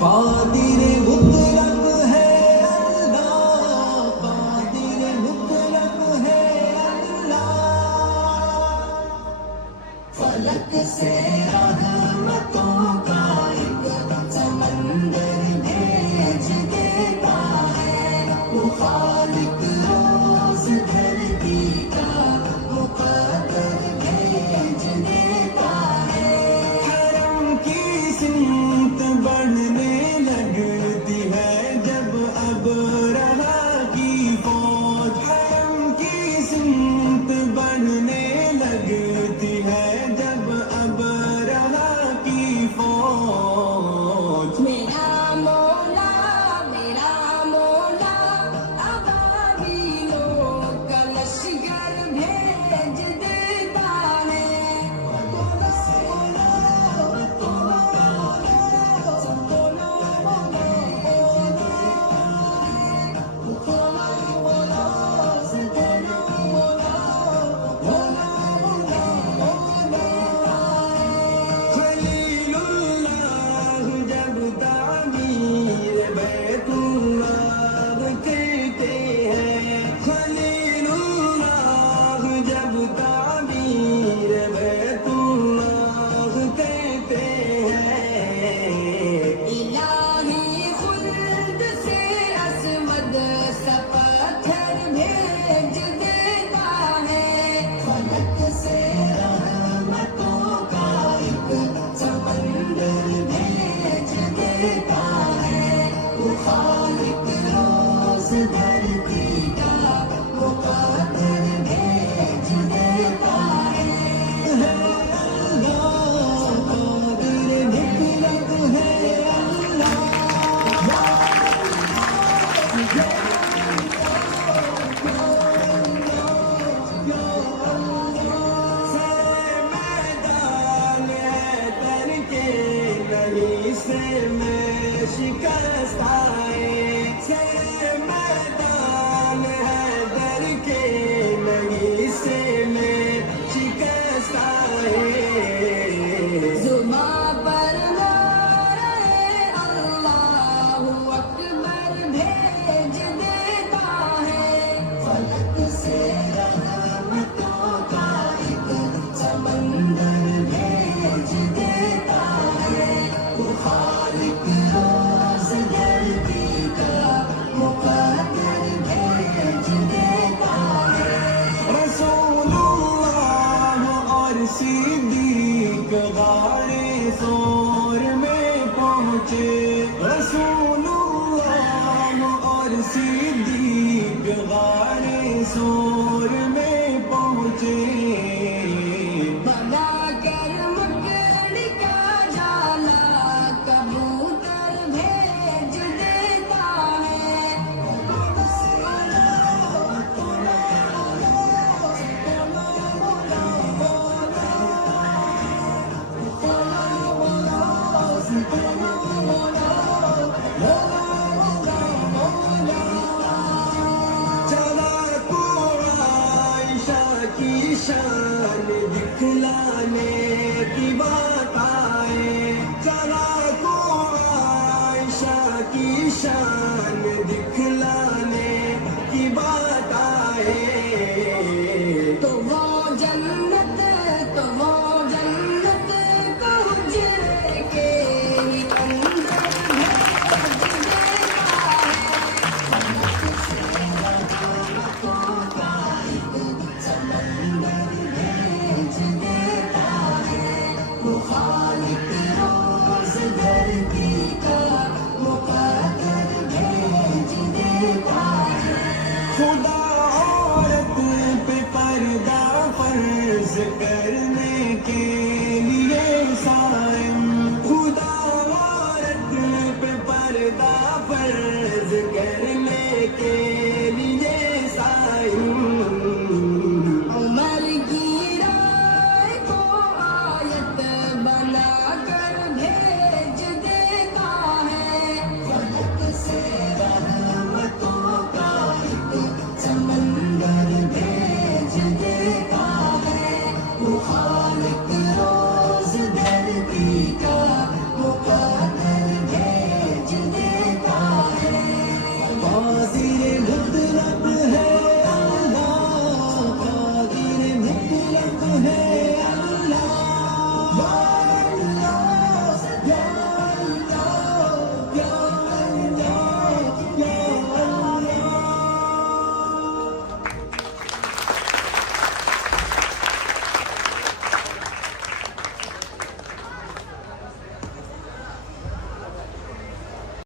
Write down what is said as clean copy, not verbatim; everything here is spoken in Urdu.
قادر مطلق ہے اللہ، قادر مطلق ہے اللہ، فلک سے رحمتوں کا ایک سمندر بھیج دیتا ہے، وہ خالق روز دھرتی کا مقدر بھیج دیتا ہے۔ حرم کی سمت بڑھنے لگتی ہے جب اب رہا کی فوج، حرم کی سمت بڑھنے لگتی ہے جب اب رہا کی فوج۔ میرا مولا ابابیلوں کا لشکر بھیج دیتا ہے، خلیل اللہ جب تعمیر بیت اللہ کہتے ہیں، خلیل اللہ جب تعمیر بیت اللہ کہتے ہیں، الہی خلد سے اسود سا پتھر بھیج دیتا ہے، فلک سے رحمتوں کا ایک سمندر بھیج دیتا ہے، وہ خالق روز دھرتی کا مقدر بھیج دیتا ہے۔ اللہ قادر مطلق ہے اللہ، میدان ہے تر کے نہیں سے میں شکست آئے، میدان ہے در کے نہیں سے میں شکست آئے، زباں پر نعرہ اللہ اکبر بھیج دیتا ہے، فلک سے رحمتوں کا ایک سمندر بھیج دیتا ہے، وہ خالق روز دھرتی کا مقدر بھیج دیتا ہے۔ رسول اللہ اور صدیق غار ثور میں پہنچے، رسول اللہ اور صدیق غار ثور میں پہنچے، بنا کر مکڑی کا جالا کبوتر بھیج دیتا ہے، چلا کو عائشہ کی شان دکھلانے کی بات آئے، چلا کو عائشہ کی شان دکھلانے کی بات آئے، تو وہ جنت کو حجرے کے ہی اندر بھیج دیتا ہے، سمندر بھیج دیتا ہے، وہ خالق روز دھرتی کا